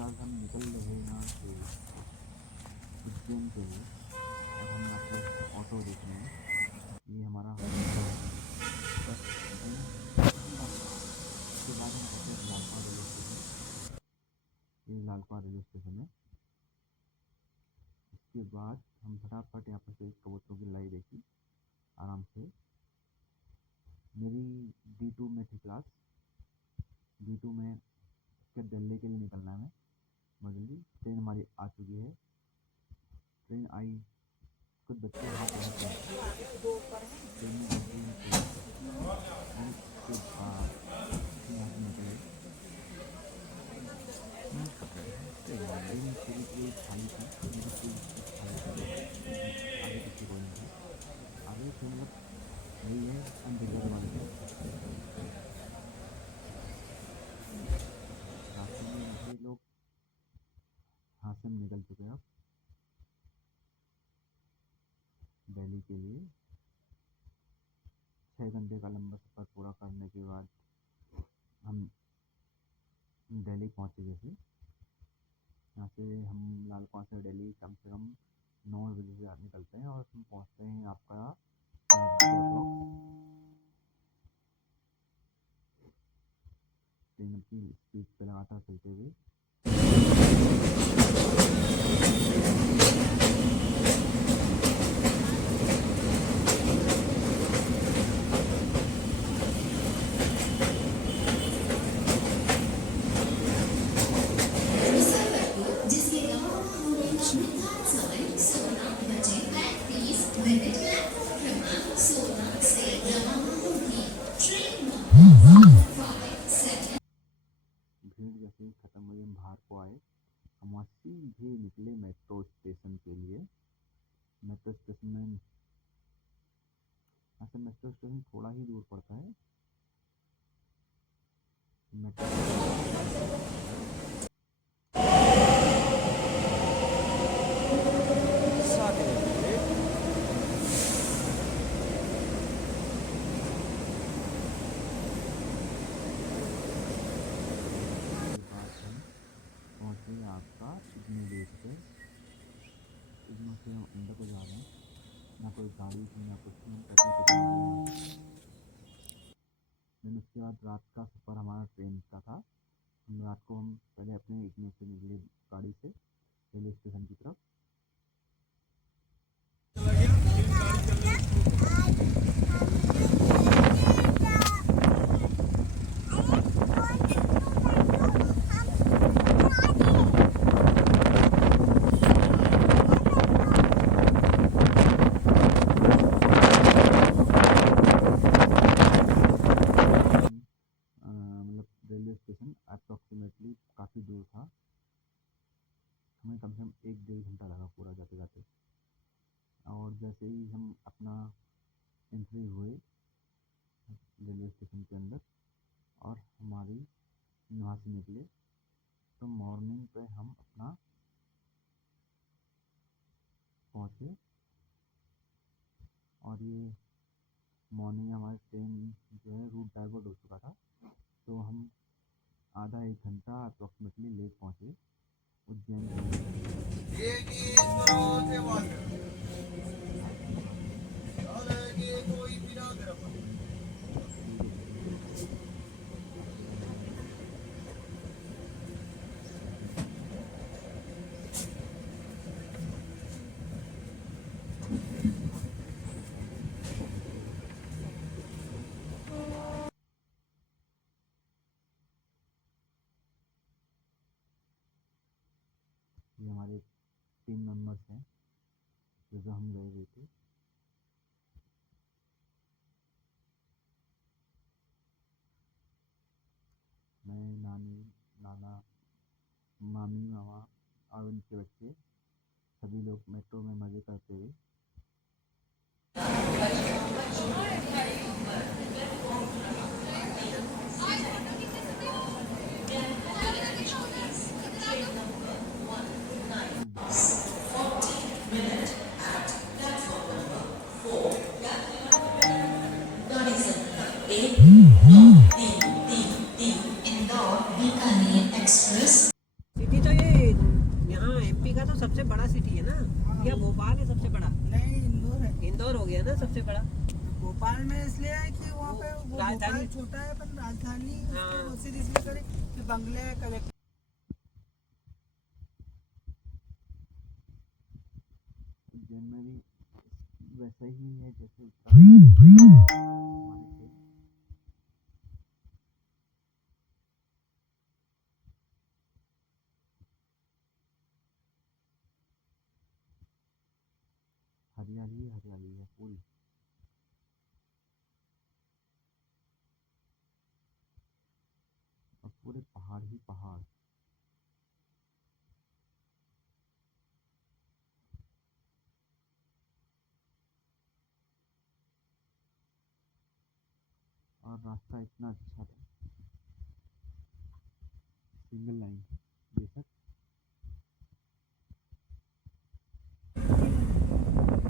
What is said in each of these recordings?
आज हम निकल रहे हैं यहाँ से उज्जैन के लिए और हम आपको ऑटो देखने हैं। ये हमारा बस उसके बाद हम चलते हैं लालकुआं रेलवे स्टेशन। ये लालकुआं रेलवे स्टेशन है। इसके बाद हम फटाफट यहाँ पर से कबूतरों की लड़ाई देखी आराम से। मेरी D2 में थी क्लास। D2 में उसके दिल्ली के लिए निकलना है बहुत जल्दी। ट्रेन हमारी आ चुकी है। ट्रेन आई, कुछ बच्चे यहाँ पर ट्रेन में बैठे हैं। उसके बाद यहाँ से निकले। ट्रेन पूरी खाली थी, आगे पीछे कोई नहीं था। आगे से मतलब यही है अंधेरा वाले थे। रास्ते में ये लोग यहाँ से हम निकल चुके हैं अब दिल्ली के लिए। 6 घंटे का लंबा सफ़र पूरा करने के बाद हम दिल्ली पहुँचे। जैसे यहाँ से हम लालकुआं से दिल्ली कम से कम 9 बजे से निकलते हैं और हम पहुँचते हैं आपका 4 बजे अप्रॉक्स। ट्रेन की स्पीड पे लगातार चलते हुए भीड़ जैसे ही खत्म हुई हम बाहर को आए। हम वहाँ सीधे निकले मेट्रो स्टेशन के लिए। मेट्रो स्टेशन में ऐसे मेट्रो स्टेशन थोड़ा ही दूर पड़ता है। पहुँचे आपका इग्नू गेट पे। इग्नू से हम अंदर को जा रहे हैं। ना कोई गाड़ी थी ना कुछ नहीं। देन उसके बाद रात का सफ़र हमारा ट्रेन का था। रात को हम पहले अपने इग्नू से निकले गाड़ी से रेलवे स्टेशन की तरफ। रेलवे स्टेशन अप्रॉक्सीमेटली काफ़ी दूर था। हमें कम से कम 1-1.5 घंटा लगा पूरा जाते जाते। और जैसे ही हम अपना एंट्री हुए रेलवे स्टेशन के अंदर और हमारी यहाँ से निकले तो मॉर्निंग पे हम अपना पहुँचे। और ये मॉर्निंग हमारी ट्रेन जो है रूट डाइवर्ट हो चुका था, तो हम आधा 1 घंटा अप्रॉक्सीमेटली लेट पहुँचे उज्जैन। ये हमारे 3 मेंबर्स हैं जो हम गए हुए थे। मैं, नानी, नाना, मामी, मामा और उनके बच्चे, सभी लोग मेट्रो में मज़े करते हुए Indore Bikaner Express. सबसे बड़ा सिटी है ना? या भोपाल है सबसे बड़ा? नहीं, इंदौर है। इंदौर हो गया ना सबसे बड़ा। भोपाल में इसलिए है कि वहाँ पे वो राजधानी भोपाल छोटा है, पर राजधानी हाँ। उसको घोषित इसलिए करे कि बंगले कलेक्टर उज्जैन में भी वैसा ही है जैसे उत्तराखंड हमारे थे। हरियाली ही हरियाली है पूरी। और पूरे पहाड़ ही पहाड़। और रास्ता इतना अच्छा था, सिंगल लाइन बेशक।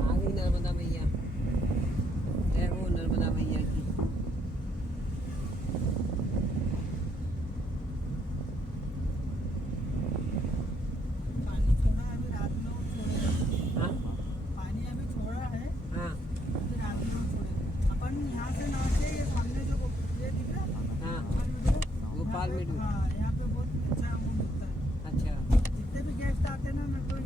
आ गई नर्मदा मैया, जय हो नर्मदा मैया की। पानी छोड़ा है, अभी रात में वो छोड़ेगा। हाँ पानी अभी छोड़ा है, हाँ अभी रात में वो छोड़ेगा। अपन यहाँ से ना के ये सामने जो ये दिख रहा है हाँ। भोपाल में देखो, भोपाल में हाँ यहाँ पे बहुत अच्छा वो मिलता है। अच्छा जितने भी गेस्ट आते हैं ना, मेरे को ये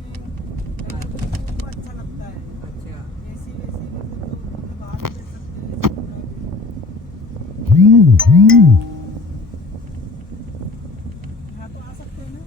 उनको अच्छा लगता है। अच्छा। एसी वेसी मतलब जो मतलब बाहर भी बैठ सकते हैं, ऐसा पूरा यहाँ तो आ सकते हैं ना।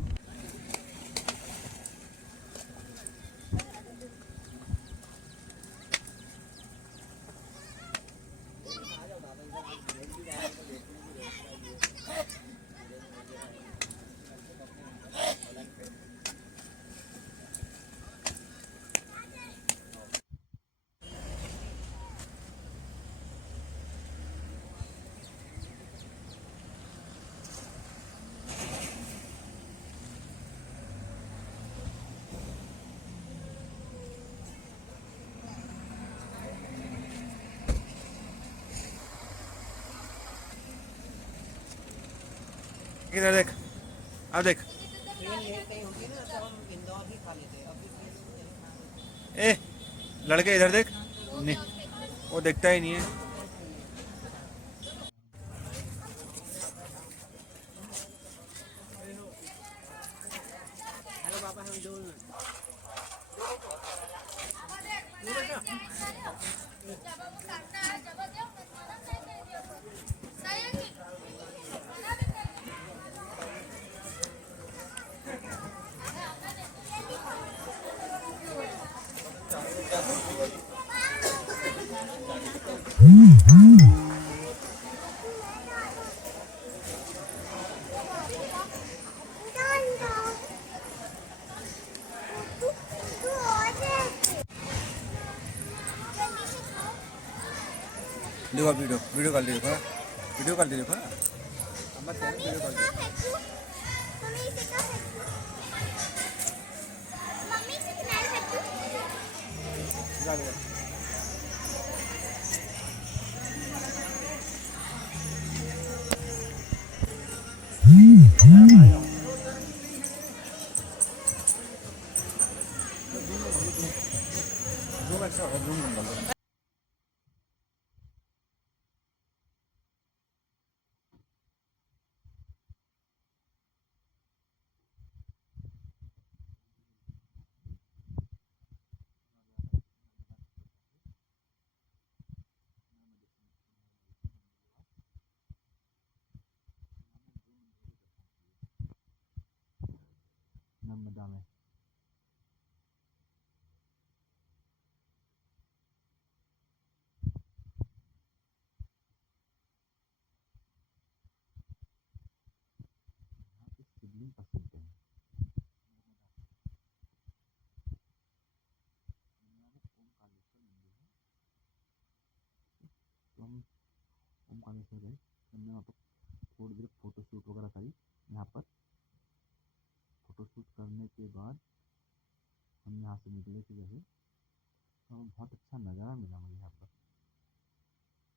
इधर देख, अब देख। ट्रेन लेट नहीं होती ना तो हम इंदौर ही खा लेते हैं। अभी ए लड़के इधर देख, नहीं वो दिखता ही नहीं है। हेलो पापा, हम दो देखो वीडियो वीडियो कॉल देखो ना, वीडियो कॉल देखो ना। मत कहना वीडियो कॉल देखो। जूम अच्छा होगा, जूम कर लो। नर्मदा में यहाँ पे शिवलिंग प्रसिद्ध है। यहाँ पे ओमकारेश्वर मंदिर है। तो हम ओमकारेश्वर गए, हमने वहाँ पर थोड़ी देर फोटो शूट वगैरह करी। यहाँ पर फोटो शूट करने के बाद हम यहाँ से निकले थे जैसे, तो हमें बहुत अच्छा नज़ारा मिला मुझे यहाँ पर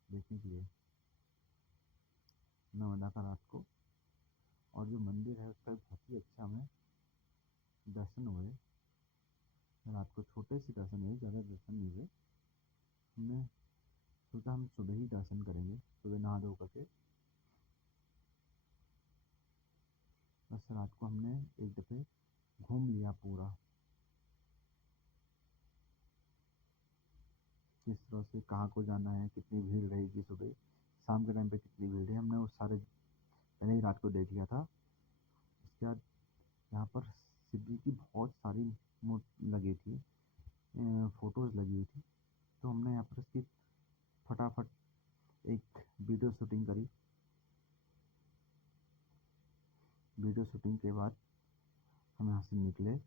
देखने के लिए नर्मदा का रात को। और जो मंदिर है उसका भी बहुत ही अच्छा हमें दर्शन हुए। रात को छोटे से दर्शन हुए, ज़्यादा दर्शन नहीं हुए। हमने सोचा हम सुबह ही दर्शन करेंगे, सुबह नहा धो करके। बस रात को हमने एक दफ़े घूम लिया पूरा, किस तरह से कहाँ को जाना है, कितनी भीड़ रहेगी, सुबह शाम के टाइम पे कितनी भीड़ है, हमने वो सारे पहले ही रात को देख लिया था। उसके बाद यहाँ पर शिव जी की बहुत सारी लगी थी, फ़ोटोज़ लगी हुई थी, तो हमने यहाँ पर इसकी फटाफट एक वीडियो शूटिंग करी। वीडियो शूटिंग के बाद हम यहाँ से निकले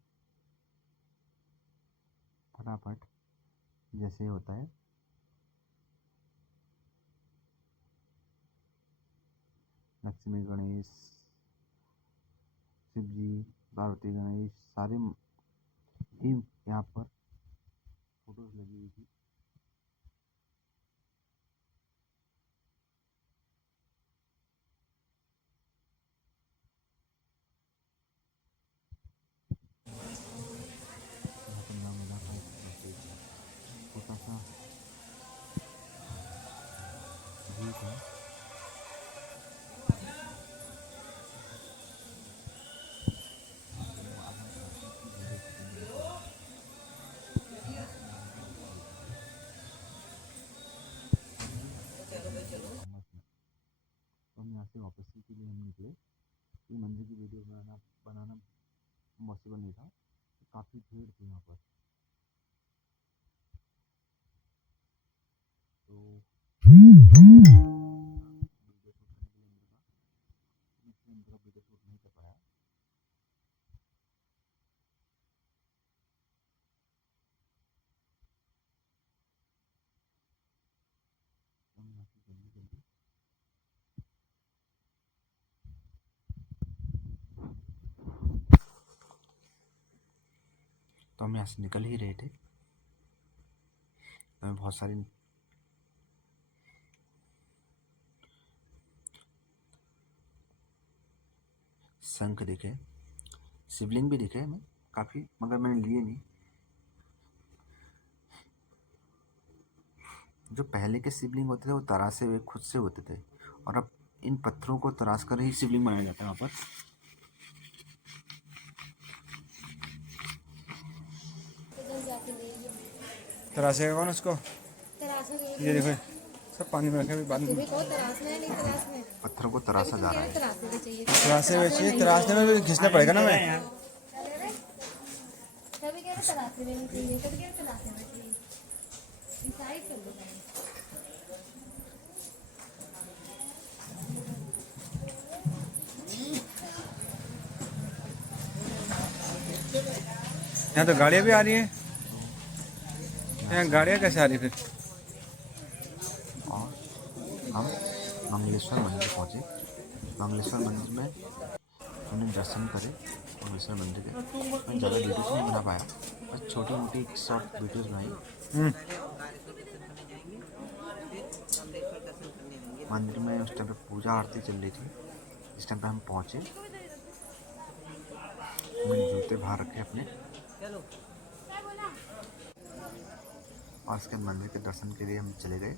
फटाफट, जैसे होता है। लक्ष्मी गणेश, शिव जी, पार्वती गणेश सारे ही यहाँ पर फोटोज लगी हुई थी। यहाँ पर नाम मिला था छोटा सा व्यू था। तो हम यहाँ से वापस के लिए हम निकले, ये मंदिर की वीडियो बनाना पॉसिबल नहीं था, काफ़ी भीड़ थी यहाँ पर। तो वीडियो शूट करने के लिए अंदर का वीडियो शूट नहीं कर पाया। तो हम यहाँ से जल्दी जल्दी तो हम यहाँ से निकल ही रहे थे, तो हमें बहुत सारी शंख दिखे, शिवलिंग भी दिखे हमें काफ़ी, मगर मैंने लिए नहीं। जो पहले के शिवलिंग होते थे वो तरासे हुए खुद से होते थे, और अब इन पत्थरों को तराश कर ही शिवलिंग बनाया जाता है वहाँ पर। तरासे कौन उसको? ये देखो सब पानी में रखे, अभी बाद में पत्थरों को तराशा जा रहा है। तरासे में चाहिए, तराशने में भी घिसना पड़ेगा ना। मैं यहाँ तो गाड़ियाँ भी आ रही हैं, यहाँ गाड़ियाँ कैसे आ रही फिर? और हम मंगलेश्वर मंदिर पहुँचे। मंगलेश्वर मंदिर में हमने दर्शन करे। मंगलेश्वर मंदिर के मैं ज़्यादा वीडियोज़ नहीं बना पाया, बस छोटी मोटी एक शॉर्ट वीडियोज़ बनाई। मंदिर में उस टाइम पे पूजा आरती चल रही थी। इस टाइम पे हम पहुँचे, हमने जूते बाहर रखे अपने, और उसके मंदिर के दर्शन के लिए हम चले गए।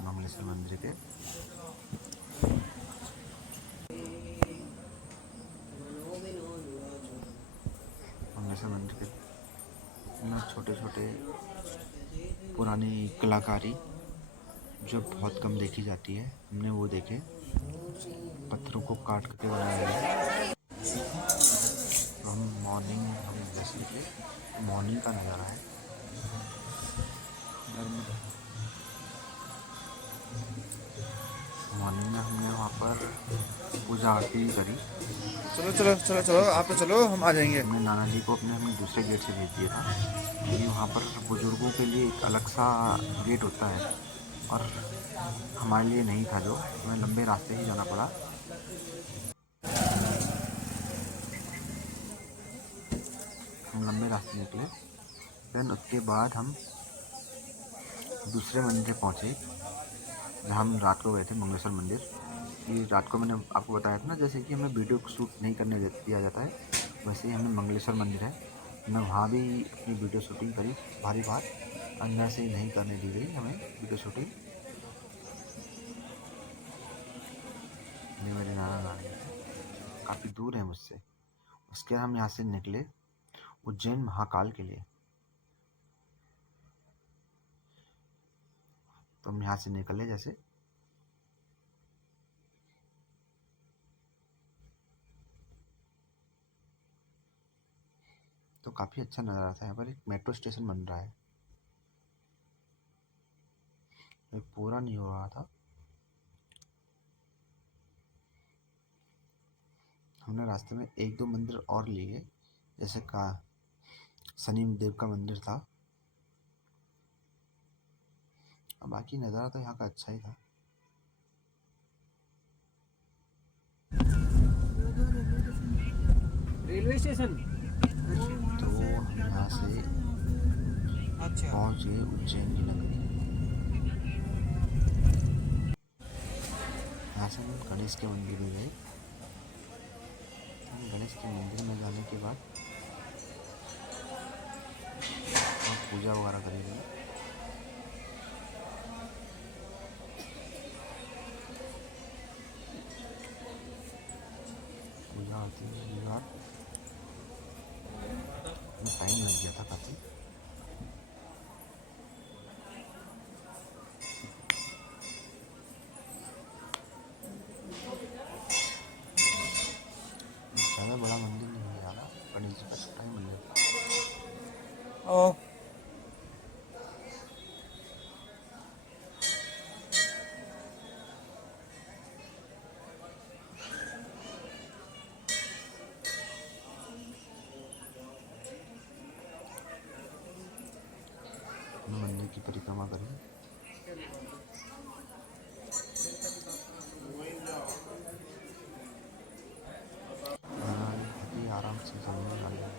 मंगलेश्वर मंदिर के छोटे छोटे पुरानी कलाकारी जो बहुत कम देखी जाती है, हमने वो देखे। पत्थरों को काट करके बनाया गया। तो हम जैसे निकले, मॉर्निंग का नज़ारा है। मॉर्निंग में हमने वहाँ पर पूजा आरती करी। चलो चलो चलो चलो, आप तो चलो, हम आ जाएंगे। हमने नाना जी को हमने दूसरे गेट से भेज दिया था, क्योंकि वहाँ पर बुज़ुर्गों के लिए एक अलग सा गेट होता है, और हमारे लिए नहीं था, जो हमें लंबे रास्ते ही जाना पड़ा। हम लंबे रास्ते निकले, देन उसके बाद हम दूसरे मंदिर पहुँचे जहाँ हम रात को गए थे, मंगलेश्वर मंदिर। कि रात को मैंने आपको बताया था ना, जैसे कि हमें वीडियो शूट नहीं करने दिया जाता है, वैसे ही हमें मंगलेश्वर मंदिर है, मैं वहाँ भी अपनी वीडियो शूटिंग करी। भारी बात अंदर से नहीं करने दी गई हमें वीडियो शूटिंग। ये मेरे नाना नानी है, काफ़ी दूर है मुझसे। उसके बाद हम यहाँ से निकले उज्जैन महाकाल के लिए। तो हम यहाँ से निकले जैसे, तो काफ़ी अच्छा नज़ारा था। यहाँ पर एक मेट्रो स्टेशन बन रहा है, ये पूरा नहीं हो रहा था। हमने रास्ते में एक दो मंदिर और लिए, जैसे का शनि देव का मंदिर था, और बाकी नज़ारा तो यहाँ का अच्छा ही था। Railway station. तो हम यहाँ से अच्छा। पहुँच गए उज्जैन की नगरी। यहाँ से हम गणेश के मंदिर में गए। हम गणेश के मंदिर में जाने के बाद हम पूजा वगैरह करेंगे। पूजा होती है बाद टाइम लग गया था काफ़ी। ज़्यादा बड़ा मंदिर नहीं है, ज़्यादा गणेश जी का छोटा ही मंदिर था। ओ हमने मंदिर की परिक्रमा करी। अभी आराम से चलने वाले हैं,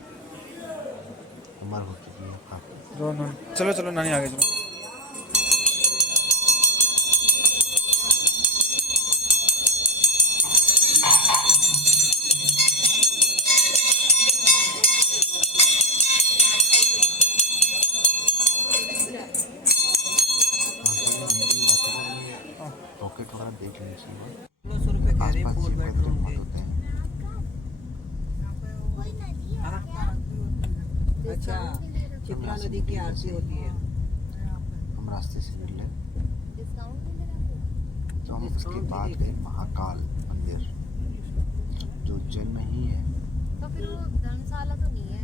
उम्र हो चुकी है काफ़ी। चलो चलो नानी आगे चलो। और जब ये मंदिर में जाते हैं तो पॉकेट वगैरह देख लेनी चाहिए। 1600 रुपये कह रहे आसपास 4 जीप वगैरह बेडरूम बहुत के। होते हैं। अच्छा, चिपला नदी की आरती होती है। हम रास्ते से निकले तो हम उसके डिस्काउंट बाद भी गए महाकाल मंदिर, जो उज्जैन में ही है। तो फिर वो धर्मशाला तो नहीं है।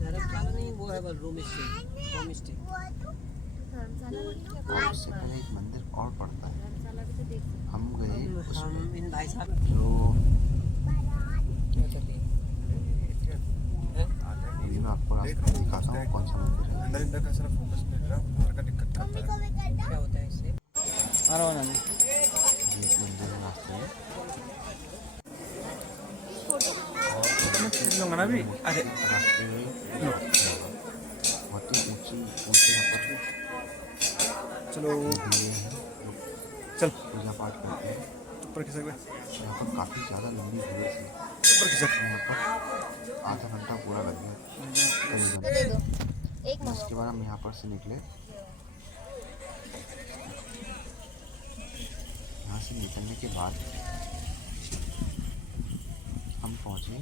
धर्मशाला नहीं, वो है बस रूम स्टे, होम स्टे। धर्मशाला नहीं क्या और उससे पहले एक मंदिर और पड़ता है, धर्मशाला भी तो देख सकते हम गए उसमें, हम इन भाई साहब जो क्या चलिए ये मैं आपको रास्ता दिखाता हूँ कौन सा मंदिर है। अंदर अंदर का सिर्फ फोकस नहीं रहा, बाहर का दिक्कत करता है। क्या होता है इससे? आ रहा हूँ नानी। ये एक मंदिर है रास्ते में। मैं खींच लूँगा ना अभी। अरे रास्ते में बहुत ही ऊंची ऊंचे यहाँ पर चलो दिए हैं, लोग चल पूजा पाठ करते हैं। ऊपर खिसक बे, यहाँ पर काफ़ी ज़्यादा लंबी भीड़ थी। ऊपर खिसक। यहाँ पर आधा घंटा पूरा लग गया करीबन। दे दो एक उसके बाद हम यहाँ पर से निकले। यहाँ से निकलने के बाद हम पहुँचे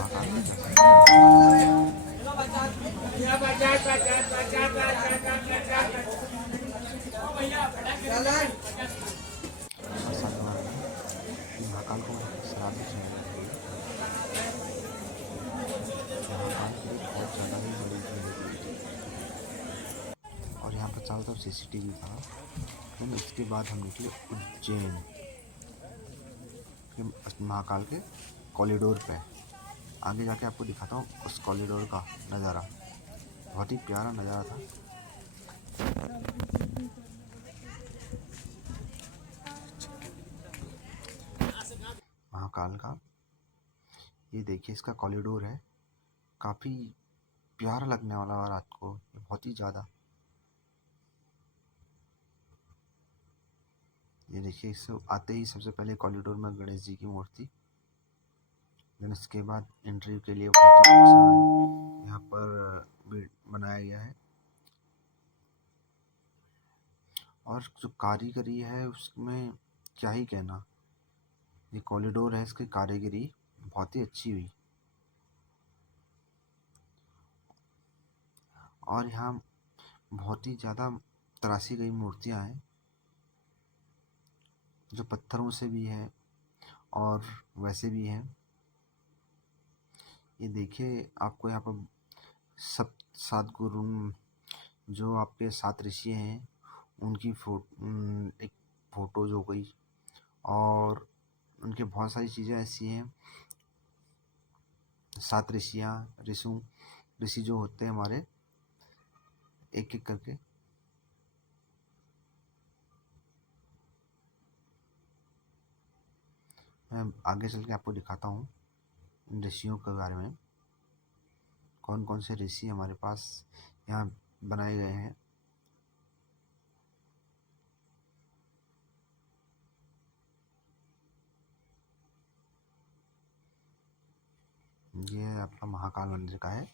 महाकाल के दर्शन। और साथ में कि महाकाल को श्राद्ध चाहिए। महाकाल की बहुत ज़्यादा ही बड़ी भीड़ थी और यहाँ पर चारों तरफ सीसीटीवी था। फिर उसके बाद हम निकले उज्जैन के महाकाल के कॉरिडोर पे। आगे जाके आपको दिखाता हूँ उस कॉरिडोर का नज़ारा, बहुत ही प्यारा नज़ारा था। महाकाल का ये देखिए, इसका कॉरिडोर है, काफ़ी प्यारा लगने वाला है रात को, बहुत ही ज़्यादा। ये देखिए, इससे आते ही सबसे पहले कॉरिडोर में गणेश जी की मूर्ति, देन उसके बाद एंट्री के लिए बहुत ही अच्छा यहाँ पर बनाया गया है। और जो कारीगरी है उसमें क्या ही कहना, ये कॉरिडोर है, इसकी कारीगरी बहुत ही अच्छी हुई। और यहाँ बहुत ही ज़्यादा तराशी गई मूर्तियाँ हैं, जो पत्थरों से भी हैं और वैसे भी हैं। ये देखिए, आपको यहाँ पर सब 7 गुरु, जो आपके 7 ऋषि हैं, उनकी एक फ़ोटोज़ हो गई, और उनके बहुत सारी चीज़ें ऐसी हैं। 7 ऋषि जो होते हैं हमारे, एक-एक करके मैं आगे चल के आपको दिखाता हूँ इन ऋषियों के बारे में, कौन कौन से ऋषि हमारे पास यहाँ बनाए गए हैं। ये आपका महाकाल मंदिर का है।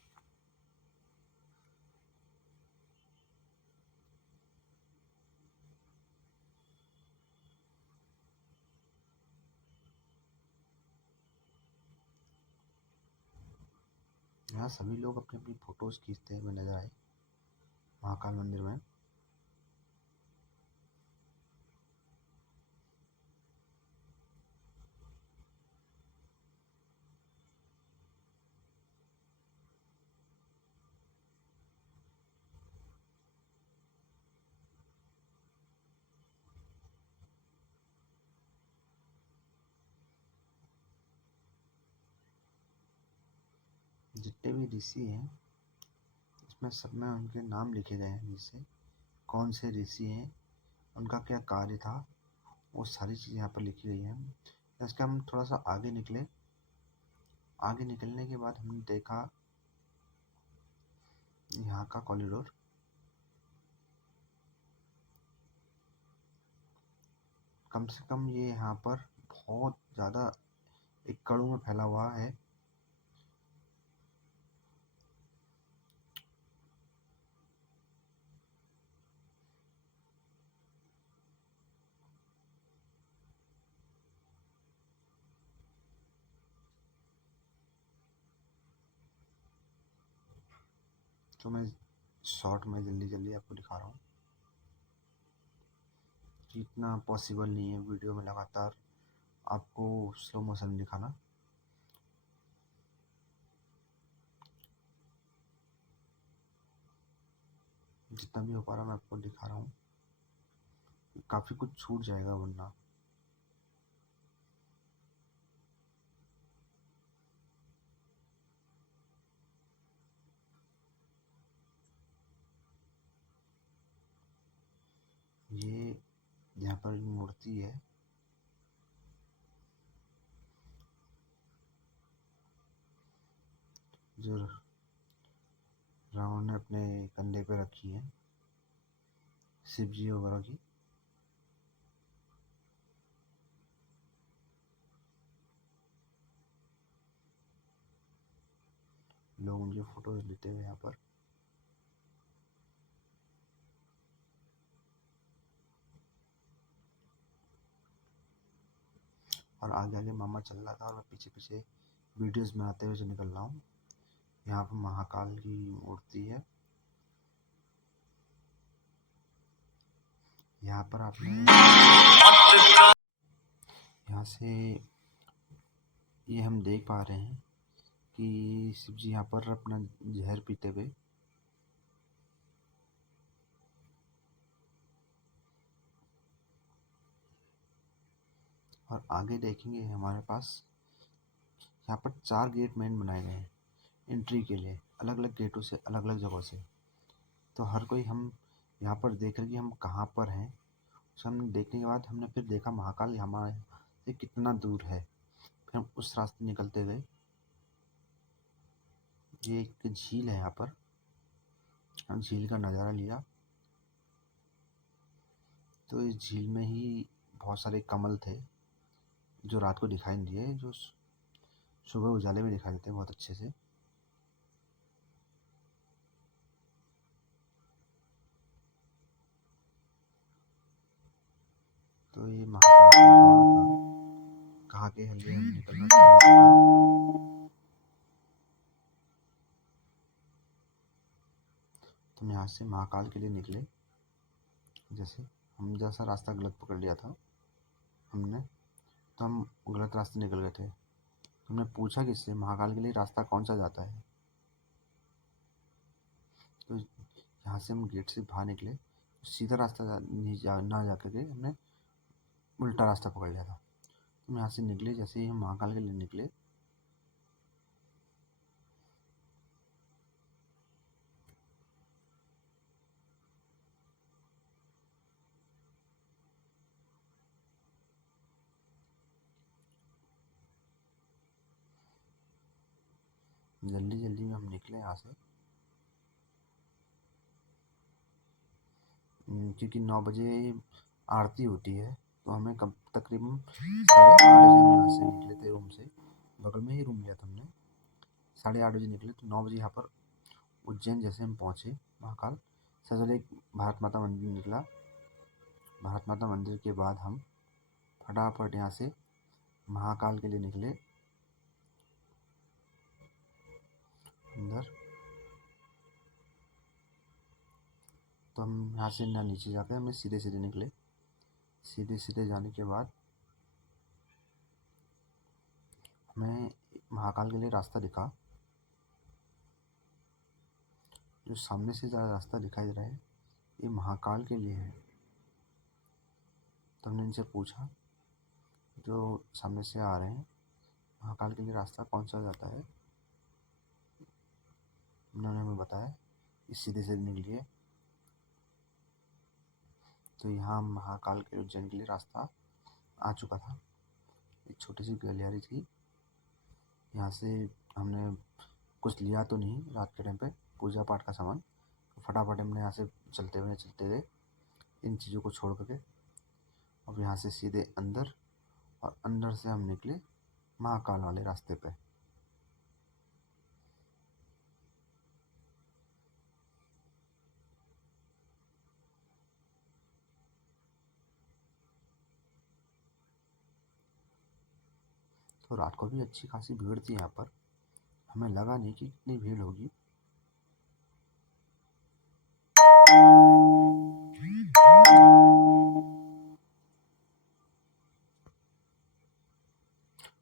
यहाँ सभी लोग अपनी अपनी फ़ोटोज़ खींचते हुए नजर आए महाकाल मंदिर में। जितने भी ऋषि हैं, इसमें सब में उनके नाम लिखे गए हैं, जैसे कौन से ऋषि हैं, उनका क्या कार्य था, वो सारी चीज़ें यहाँ पर लिखी गई हैं। इसके हम थोड़ा सा आगे निकले, आगे निकलने के बाद हमने देखा यहाँ का कॉरिडोर। कम से कम ये यहाँ पर बहुत ज़्यादा एकड़ों में फैला हुआ है। तो मैं शॉर्ट में जल्दी जल्दी आपको दिखा रहा हूँ, इतना पॉसिबल नहीं है वीडियो में लगातार आपको स्लो मोशन में दिखाना। जितना भी हो पा रहा मैं आपको दिखा रहा हूँ, काफ़ी कुछ छूट जाएगा वरना। ये यहाँ पर मूर्ति है, जो रावण ने अपने कंधे पे रखी है, शिव जी वगैरह की। लोग उनकी फोटोज लेते हुए यहाँ पर। और आगे आगे मामा चल रहा था और मैं पीछे पीछे वीडियोस बनाते हुए जो निकल रहा हूँ। यहाँ पर महाकाल की मूर्ति है। यहाँ पर आपने यहाँ से ये हम देख पा रहे हैं कि शिव जी यहाँ पर अपना जहर पीते हुए, और आगे देखेंगे हमारे पास यहाँ पर 4 गेट मेन बनाए गए हैं एंट्री के लिए, अलग अलग गेटों से, अलग अलग जगहों से। तो हर कोई हम यहाँ पर देख रहे कि हम कहाँ पर हैं। उसे हमने देखने के बाद हमने फिर देखा महाकाल हमारे से कितना दूर है, फिर हम उस रास्ते निकलते गए। ये एक झील है, यहाँ पर हम झील का नज़ारा लिया। तो इस झील में ही बहुत सारे कमल थे जो रात को दिखाई नहीं दिए, जो सुबह उजाले में दिखाई देते हैं बहुत अच्छे से। तो ये महाकाल का दौर था, कहाँ के लिए हम निकलना शुरू था। तो हम यहाँ से महाकाल के लिए निकले। जैसा रास्ता गलत पकड़ लिया था हमने, तो हम गलत रास्ते निकल गए थे। हमने पूछा किससे महाकाल के लिए रास्ता कौन सा जाता है। तो यहाँ से हम गेट से बाहर निकले, सीधा रास्ता ना जा करके हमने उल्टा रास्ता पकड़ लिया था। हम यहाँ से निकले, जैसे ही हम महाकाल के लिए निकले, जल्दी जल्दी में हम निकले यहाँ से, क्योंकि 9 बजे आरती होती है। तो हमें कब तकरीबन 8:30 बजे यहाँ से निकले थे रूम से, बगल में ही रूम लिया था हमने। 8:30 बजे निकले, तो 9 बजे यहाँ पर उज्जैन जैसे हम पहुँचे महाकाल, सबसे पहले एक भारत माता मंदिर निकला। भारत माता मंदिर के बाद हम फटाफट यहाँ से महाकाल के लिए निकले अंदर। तो हम यहाँ से ना नीचे जाकर हमें सीधे सीधे निकले। सीधे सीधे जाने के बाद हमें महाकाल के लिए रास्ता दिखा। जो सामने से ज़्यादा रास्ता दिखाई दे रहा है, ये महाकाल के लिए है। तो हमने इनसे पूछा, जो सामने से आ रहे हैं, महाकाल के लिए रास्ता कौन सा जाता है। उन्होंने हमें बताया इस सीधे से निकलिए। तो यहाँ महाकाल के उज्जैन के लिए रास्ता आ चुका था। एक छोटी सी गलियारी थी, यहाँ से हमने कुछ लिया तो नहीं रात के टाइम पे, पूजा पाठ का सामान। तो फटाफट हमने यहाँ से चलते हुए इन चीज़ों को छोड़ करके अब यहाँ से सीधे अंदर, और अंदर से हम निकले महाकाल वाले रास्ते पे। तो रात को भी अच्छी खासी भीड़ थी यहाँ पर, हमें लगा नहीं कि इतनी भीड़ होगी।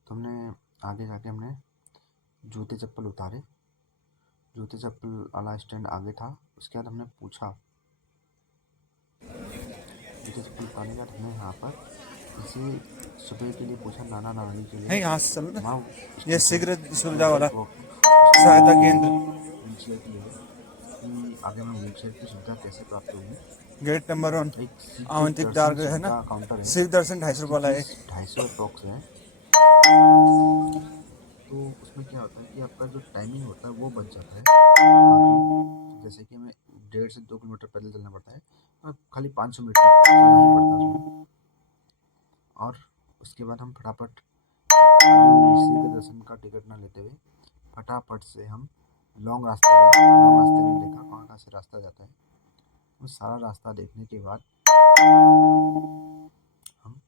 तो हमने आगे जाके हमने जूते चप्पल उतारे। जूते चप्पल वाला स्टैंड आगे था। उसके बाद हमने पूछा, जूते चप्पल उतारने के बाद हमने यहाँ पर इसे सुबह के लिए पूछा, नाना नानी के लिए। नहीं, यहाँ से चलो ना। वहाँ ये शीघ्र सुविधा वाला सहायता केंद्र, व्हीलचेयर के लिए कि आगे में व्हीलचेयर की सुविधा कैसे प्राप्त होगी। गेट नंबर 1 एक आवंतिक डार्ग है ना, काउंटर है, सिर्फ दर्शन 250 रुपये वाला है। 250 अप्रॉक्स है। तो उसमें क्या होता है कि आपका जो टाइमिंग होता है वो बच जाता है काफ़ी। जैसे कि हमें 1.5 से 2 किलोमीटर पैदल चलना पड़ता है, और खाली 500 मीटर चलना ही पड़ता है उसमें। और उसके बाद हम फटाफट ऋषि के दर्शन का टिकट ना लेते हुए फटाफट से हम लॉन्ग रास्ते में देखा कहाँ से रास्ता जाता है। तो सारा रास्ता देखने के बाद हम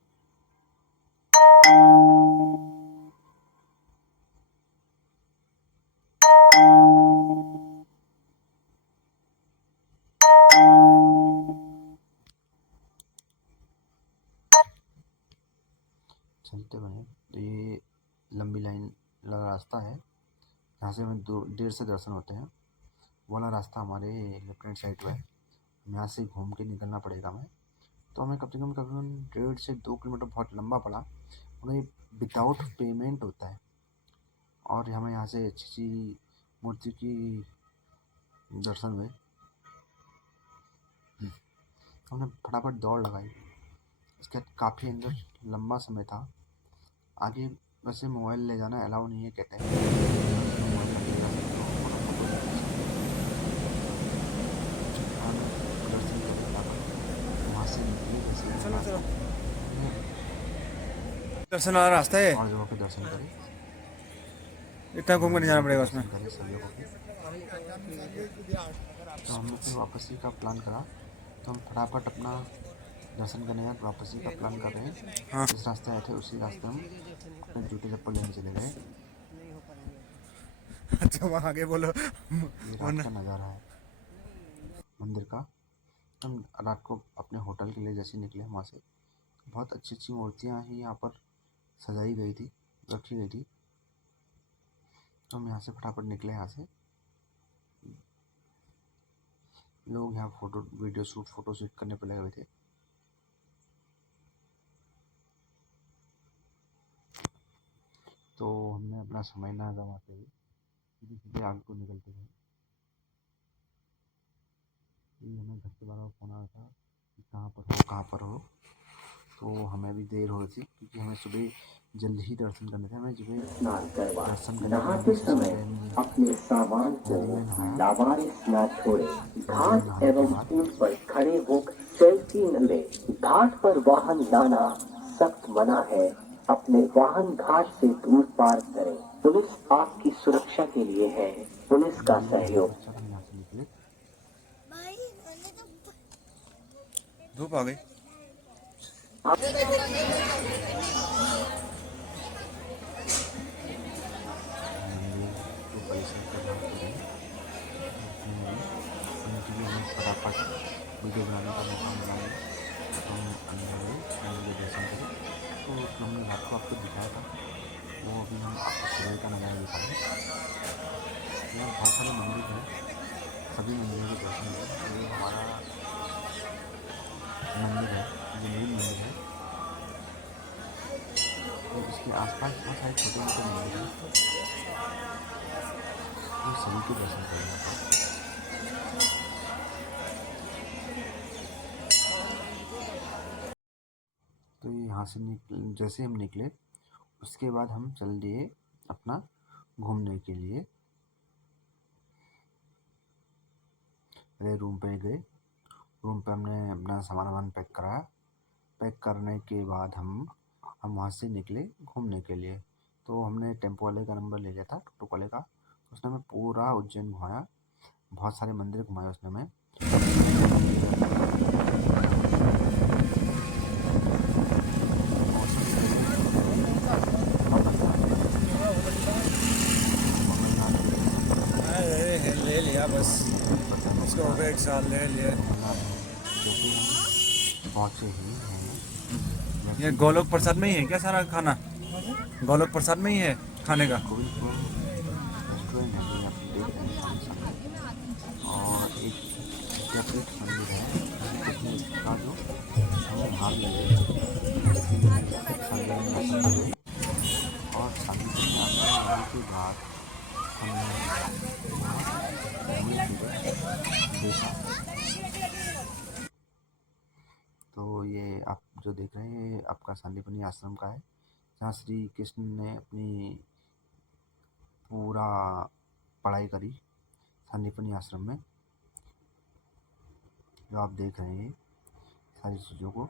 चलते बने। तो ये लंबी लाइन वाला रास्ता है, यहाँ से हमें 1.5 से दर्शन होते हैं। वो वाला रास्ता हमारे लेफ्ट हैंड साइड पर है, यहाँ से घूम के निकलना पड़ेगा हमें। तो हमें कम से कम 1.5 से 2 किलोमीटर बहुत लंबा पड़ा, हमें विदाउट पेमेंट होता है। और हमें यहाँ से अच्छी सी मूर्ति की दर्शन हुए। हमने फटाफट दौड़ लगाई। इसके बाद काफ़ी अंदर लंबा समय था। आगे वैसे मोबाइल ले जाना अलाउ नहीं है कहते हैं, वहाँ से निकले जैसे चलो चलो। दर्शन वाला रास्ता है, और जगहों के दर्शन करें, इतना घूम कर नहीं जाना मंदिरों के पड़ेगा उसमें। दर्शन करें सभी जगहों के। तो हमने फिर वापसी का प्लान करा, तो हम फटाफट अपना दर्शन करने के बाद वापसी का प्लान कर रहे हैं। हाँ जिस रास्ते आए थे उसी रास्ते हम अपने जूते चप्पल लेने चले गए। अच्छा वहाँ आगे बोलो। ये रात का नज़ारा है मंदिर का। हम रात को अपने होटल के लिए जैसे निकले वहाँ से, बहुत अच्छी अच्छी मूर्तियाँ ही यहाँ पर सजाई गई थी, रखी गई थी। तो हम यहाँ से फटाफट निकले। यहाँ से लोग यहाँ फोटो शूट करने पर लगे हुए थे। तो हमने अपना समय ना गंवाते हुए सीधे सीधे आगे को निकलते गए। ये हमें घर से बार बार फ़ोन आ रहा था कि कहाँ पर हो, कहाँ पर हो। तो हमें भी देर हो रही थी क्योंकि हमें सुबह जल्दी ही दर्शन करने थे। हमें सुबह दर्शन करने के लिए नहाते सबसे समय पहले नदी अपने सामान को में नहाया। लावारिस न छोड़े। नदी में घाट नहाने के एवं बाद पुल पर खड़े होकर सेल्फी न ले। घाट पर वाहन लाना सख्त मना है। अपने वाहन घाट से दूर पार्क करें। पुलिस आपकी सुरक्षा के लिए है। पुलिस का नदी में नहाने सहयोग। पश्चात हम यहाँ से निकले। धूप आ गई। मंदिर के परिसर के बाहर को गए। उनके लिए हमें फटाफट वीडियो बनाने का मौका मिला है। तो हम अंदर गए, मंदिर के दर्शन करे। तो जो हमने रात को आपको दिखाया था वो अभी हम आपको सुबह का नज़ारा दिखा रहे हैं। यहाँ बहुत सारे मंदिर हैं, सभी मंदिरों के दर्शन करें। ये हमारा मंदिर है, जो मेन मंदिर है। तो इसके आसपास बहुत सारे छोटे मोटे मंदिर हैं, तो सभी के दर्शन करें यहाँ पर। तो यहाँ से जैसे हम निकले उसके बाद हम चल दिए अपना घूमने के लिए। पहले रूम पे गए, रूम पे हमने अपना सामान पैक कराया। पैक करने के बाद हम वहाँ से निकले घूमने के लिए। तो हमने टेम्पो वाले का नंबर ले लिया था, टुकटुक वाले का। उसने हमें पूरा उज्जैन घुमाया, बहुत सारे मंदिर घुमाए उसने हमें। ले लिया बस, इसको हो गया 1 साल ले लिए। जो कि हम पहुँचे ही हैं। ये गोलोक प्रसाद में ही है क्या सारा खाना? गोलोक प्रसाद में ही है खाने का? गोविंदपुर रेस्टोरेंट है जो आप देख रहे हैं सामने सामने। और एक विद्यापीठ मंदिर है कृष्ण का, जो हमें वहाँ भी ले गए। संगम दर्शन करे और संगम दर्शन होने के बाद हमने वहाँ घूमे फिरे देखा। तो ये आप जो देख रहे हैं ये आपका सांदीपनि आश्रम का है, जहाँ श्री कृष्ण ने अपनी पूरा पढ़ाई करी सांदीपनि आश्रम में, जो आप देख रहे हैं सारी चीज़ों को।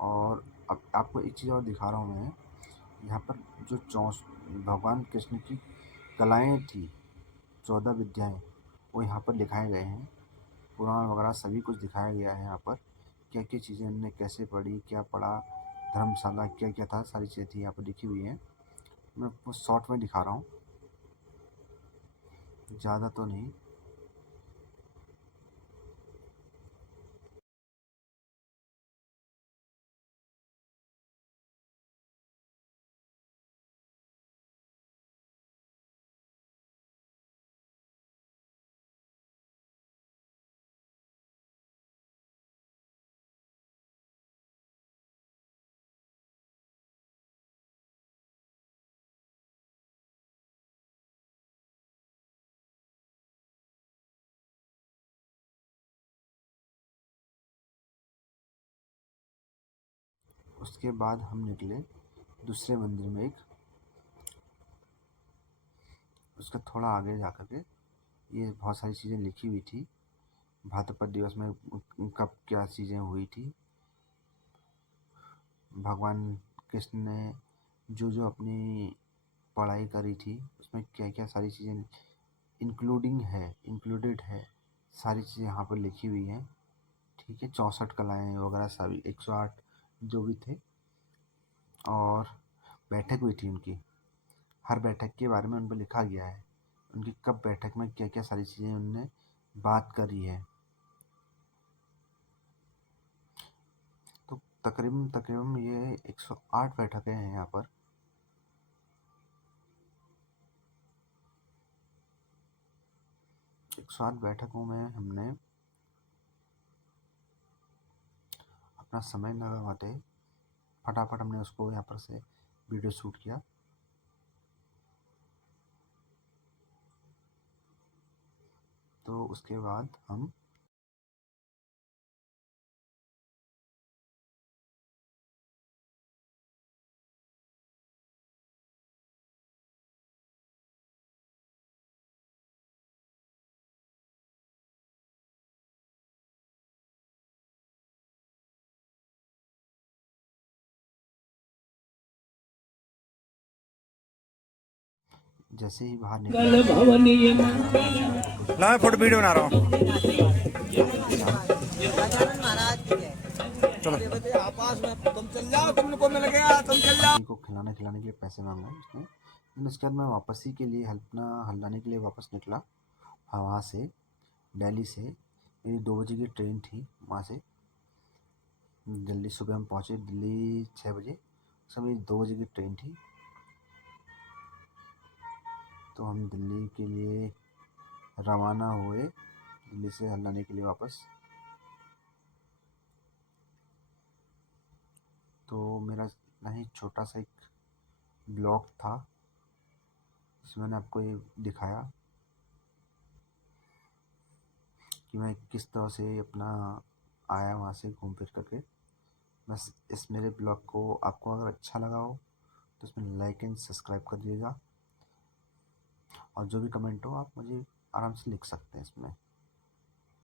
और अब आपको एक चीज़ और दिखा रहा हूँ मैं। यहाँ पर जो भगवान कृष्ण की कलाएँ थी, 14 विद्याएँ, वो यहाँ पर दिखाए गए हैं। पुराण वगैरह सभी कुछ दिखाया गया है यहाँ पर। क्या क्या चीज़ें हमने कैसे पढ़ी, क्या पढ़ा, धर्मशाला क्या क्या था, सारी चीज़ें थी यहाँ पर लिखी हुई हैं। मैं आपको शॉर्ट में दिखा रहा हूँ, ज़्यादा तो नहीं। उसके बाद हम निकले दूसरे मंदिर में, एक उसका थोड़ा आगे जा कर के ये बहुत सारी चीज़ें लिखी हुई थी। भाद्रपद दिवस में कब क्या चीज़ें हुई थी, भगवान कृष्ण ने जो जो अपनी पढ़ाई करी थी उसमें क्या क्या सारी चीज़ें इंक्लूडेड है, सारी चीज़ें यहाँ पर लिखी हुई हैं। ठीक है, 64 कलाएँ वगैरह सभी 108 जो भी थे, और बैठक हुई थी उनकी, हर बैठक के बारे में उन पर लिखा गया है, उनकी कब बैठक में क्या क्या सारी चीज़ें उनने बात करी है। तो तकरीबन ये 108 बैठकें हैं यहाँ पर। एक 108 बैठकों में हमने अपना समय न गंवाते फटाफट हमने उसको यहाँ पर से वीडियो शूट किया। तो उसके बाद हम जैसे ही बाहर निकले ला मैं फोटो वीडियो बना रहा हूँ। गजानन महाराज की है। चलो को खिलाने के लिए पैसे मांगे उसने। लेकिन उसके बाद मैं वापस ही के लिए हल्लाने के लिए वापस निकला। हाँ, वहाँ से दिल्ली से मेरी 2 बजे की ट्रेन थी। वहाँ से दिल्ली सुबह हम पहुँचे दिल्ली 6 बजे, सब मेरी 2 बजे की ट्रेन थी। तो हम दिल्ली के लिए रवाना हुए, दिल्ली से हल्लाने के लिए वापस। तो मेरा इतना ही छोटा सा एक ब्लॉग था जिसमें मैंने आपको ये दिखाया कि मैं किस तरह से अपना आया वहाँ से घूम फिर करके। बस इस मेरे ब्लॉग को आपको अगर अच्छा लगा हो तो इसमें लाइक एंड सब्सक्राइब कर दीजिएगा, और जो भी कमेंट हो आप मुझे आराम से लिख सकते हैं इसमें।